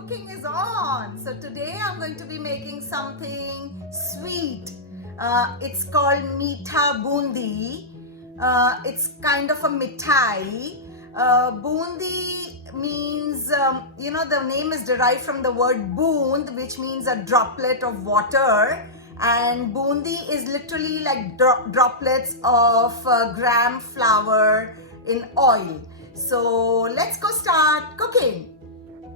cooking is on. So today I'm going to be making something sweet. It's called Meetha Bundi. It's kind of a mithai. Bundi means, the name is derived from the word boond, which means a droplet of water. And bundi is literally like droplets of gram flour in oil. So let's go start cooking.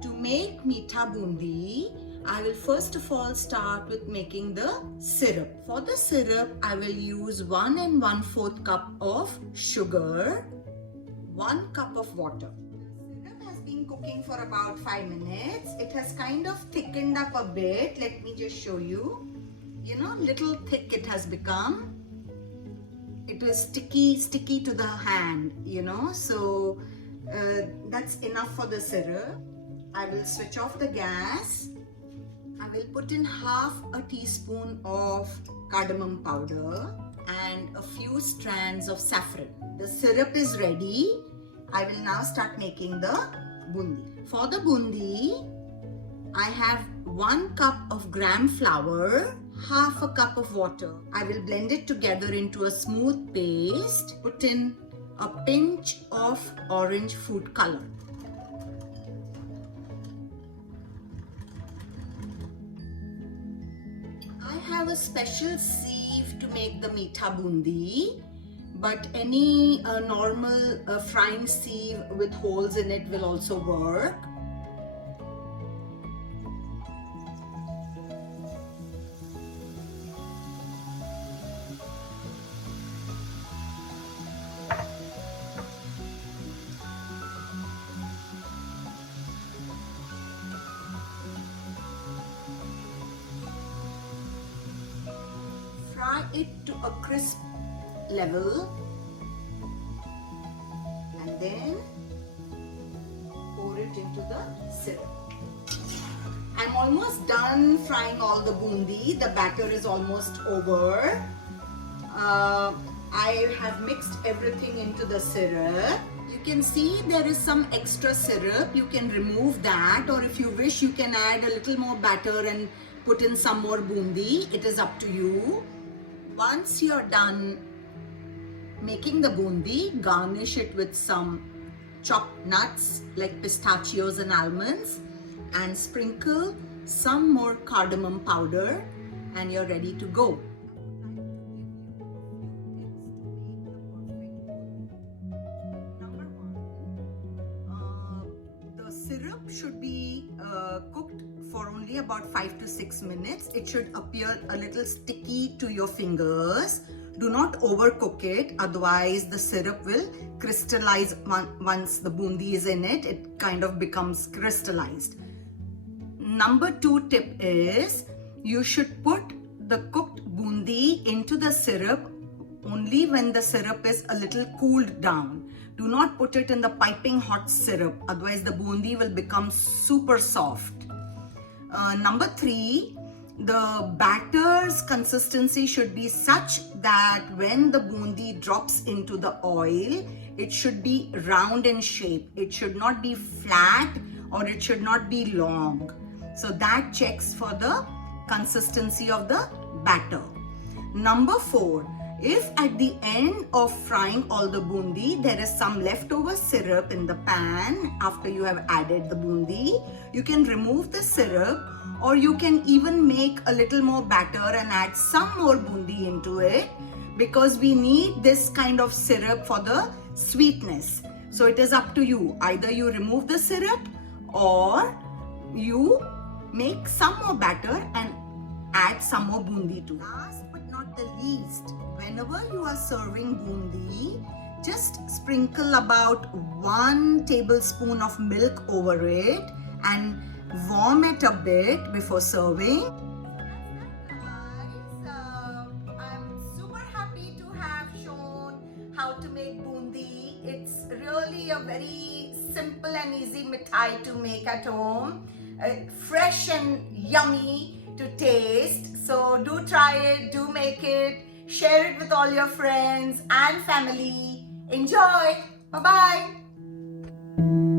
To make Meetha Bundi, I will first of all start with making the syrup. For the syrup, I will use 1 1/4 cup of sugar, 1 cup of water. The syrup has been cooking for about 5 minutes. It has kind of thickened up a bit. Let me just show you. Little thick it has become. It is sticky to the hand, so that's enough for the syrup. I will switch off the gas. I will put in half a teaspoon of cardamom powder and a few strands of saffron. The syrup is ready. I will now start making the bundi. For the bundi, I have 1 cup of gram flour, half a cup of water. I will blend it together into a smooth paste. Put in a pinch of orange food color. I have a special sieve to make the Meetha Bundi, but any normal frying sieve with holes in it will also work. Fry it to a crisp level and then pour it into the syrup. I'm almost done frying all the bundi. The batter is almost over. I have mixed everything into the syrup. You can see there is some extra syrup. You can remove that, or if you wish you can add a little more batter and put in some more bundi. It is up to you. Once you're done making the bundi, garnish it with some chopped nuts like pistachios and almonds and sprinkle some more cardamom powder and you're ready to go. Number 1, the syrup should be cooked for only about 5 to 6 minutes. It should appear a little sticky to your fingers. Do not overcook it, otherwise the syrup will crystallize. Once the bundi is in it, it kind of becomes crystallized. Number 2 tip is you should put the cooked bundi into the syrup only when the syrup is a little cooled down. Do not put it in the piping hot syrup, otherwise the bundi will become super soft. Number 3, the batter's consistency should be such that when the bundi drops into the oil, it should be round in shape. It should not be flat or it should not be long. So that checks for the consistency of the batter. Number 4, if at the end of frying all the bundi, there is some leftover syrup in the pan after you have added the bundi, you can remove the syrup, or you can even make a little more batter and add some more bundi into it, because we need this kind of syrup for the sweetness. So it is up to you. Either you remove the syrup or you make some more batter and add some more bundi too. Last but not the least, whenever you are serving bundi, just sprinkle about 1 tablespoon of milk over it and warm it a bit before serving. I'm super happy to have shown how to make bundi. It's really a very simple and easy mithai to make at home. Fresh and yummy to taste. So do try it, do make it, share it with all your friends and family. Enjoy. Bye-bye.